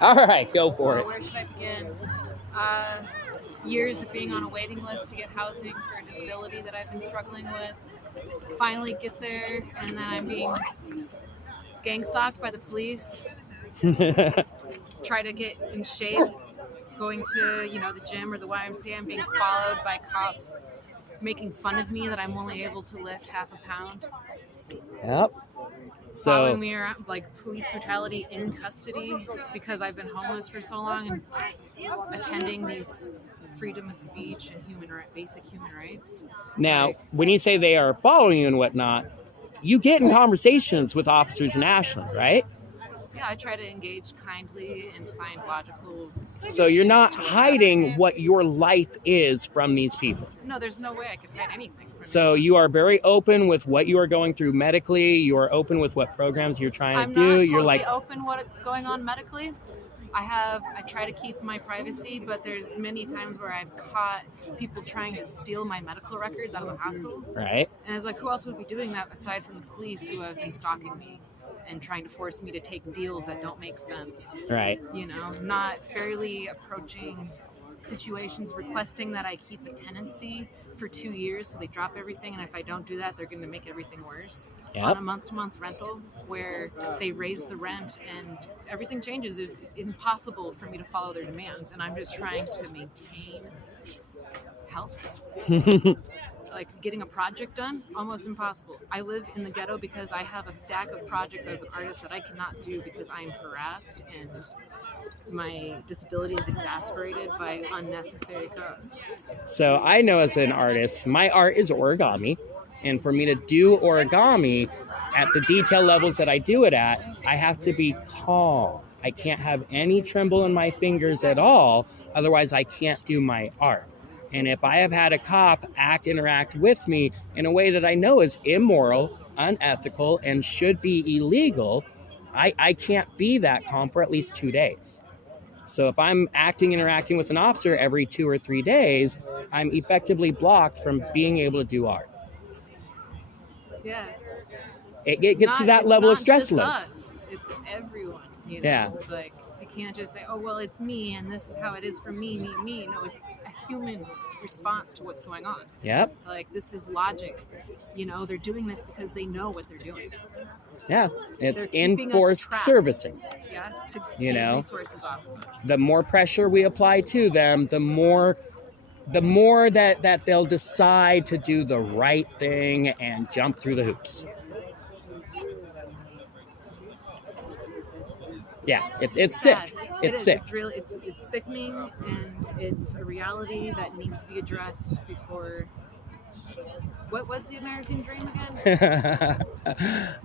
All right, go for it. Where should I begin? Years of being on a waiting list to get housing for a disability that I've been struggling with. Finally get there, and then I'm being gang stalked by the police. Try to get in shape, going to the gym or the YMCA. I'm being followed by cops, making fun of me that I'm only able to lift half a pound. Yep. Following me around, like police brutality in custody because I've been homeless for so long and attending these freedom of speech and basic human rights. Now, when you say they are following you and whatnot, you get in conversations with officers in Ashland, right? Yeah, I try to engage kindly and find logical. So you're not hiding what your life is from these people. No, there's no way I could hide anything. So you are very open with what you are going through medically. You are open with what programs you're trying to do. I'm not You're totally open what's going on medically. I try to keep my privacy, but there's many times where I've caught people trying to steal my medical records out of the hospital. Right. And it's like, who else would be doing that aside from the police who have been stalking me and trying to force me to take deals that don't make sense? Right. Not fairly approaching situations, requesting that I keep a tenancy for 2 years so they drop everything, and if I don't do that, they're going to make everything worse. Yep. On a month-to-month rental where they raise the rent and everything changes. It's impossible for me to follow their demands, and I'm just trying to maintain health. Like getting a project done, almost impossible. I live in the ghetto because I have a stack of projects as an artist that I cannot do because I'm harassed and my disability is exacerbated by unnecessary costs. So I know as an artist, my art is origami. And for me to do origami at the detail levels that I do it at, I have to be calm. I can't have any tremble in my fingers at all. Otherwise, I can't do my art. And if I have had a cop interact with me in a way that I know is immoral, unethical, and should be illegal, I can't be that calm for at least 2 days. So if I'm interacting with an officer every 2 or 3 days, I'm effectively blocked from being able to do art. Yeah. It gets to that level of stress levels. It's everyone, Yeah. Like, you can't just say, oh, well, it's me, and this is how it is for me. No, it's a human response to what's going on. Yep. Like, this is logic. They're doing this because they know what they're doing. Yeah, it's enforced servicing. Yeah, to get resources off of us. The more pressure we apply to them, the more that they'll decide to do the right thing and jump through the hoops. Yeah, it's sick. It's sick. It's sickening, and it's a reality that needs to be addressed before. What was the American dream again?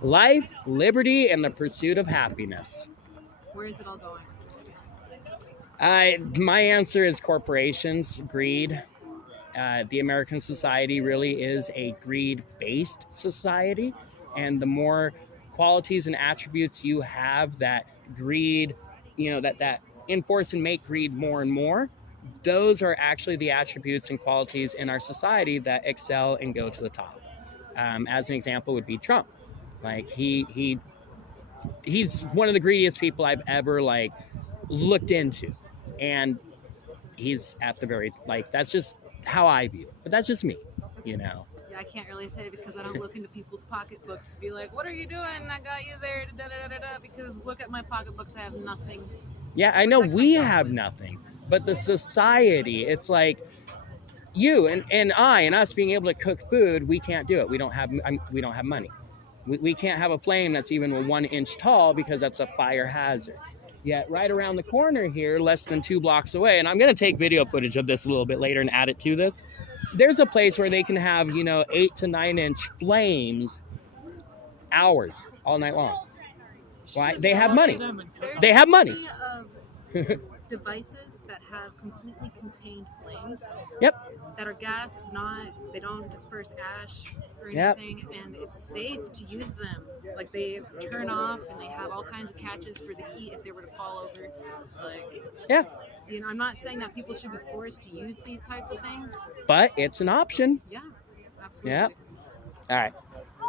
Life, liberty, and the pursuit of happiness. Where is it all going? My answer is corporations, greed. The American society really is a greed-based society, and the more qualities and attributes you have that greed, that enforce and make greed more and more, those are actually the attributes and qualities in our society that excel and go to the top. As an example would be Trump. Like he's one of the greediest people I've ever looked into, and he's at the very that's just how I view it. But that's just me, Yeah, I can't really say because I don't look into people's pocketbooks to be like, what are you doing? I got you there, because look at my pocketbooks, I have nothing. Yeah, I know we have nothing, but the society, it's like you and us being able to cook food, we can't do it. We don't have money. We can't have a flame that's even 1 inch tall because that's a fire hazard. Yet right around the corner here, less than 2 blocks away, and I'm going to take video footage of this a little bit later and add it to this. There's a place where they can have, 8 to 9 inch flames hours all night long. Why? They have money. They have money. Devices that have completely contained flames. Yep. That are gas, they don't disperse ash or anything, and it's safe to use them. Like they turn off and they have all kinds of catches for the heat if they were to fall over. Yeah. I'm not saying that people should be forced to use these types of things. But it's an option. Yeah, absolutely. Yeah. All right.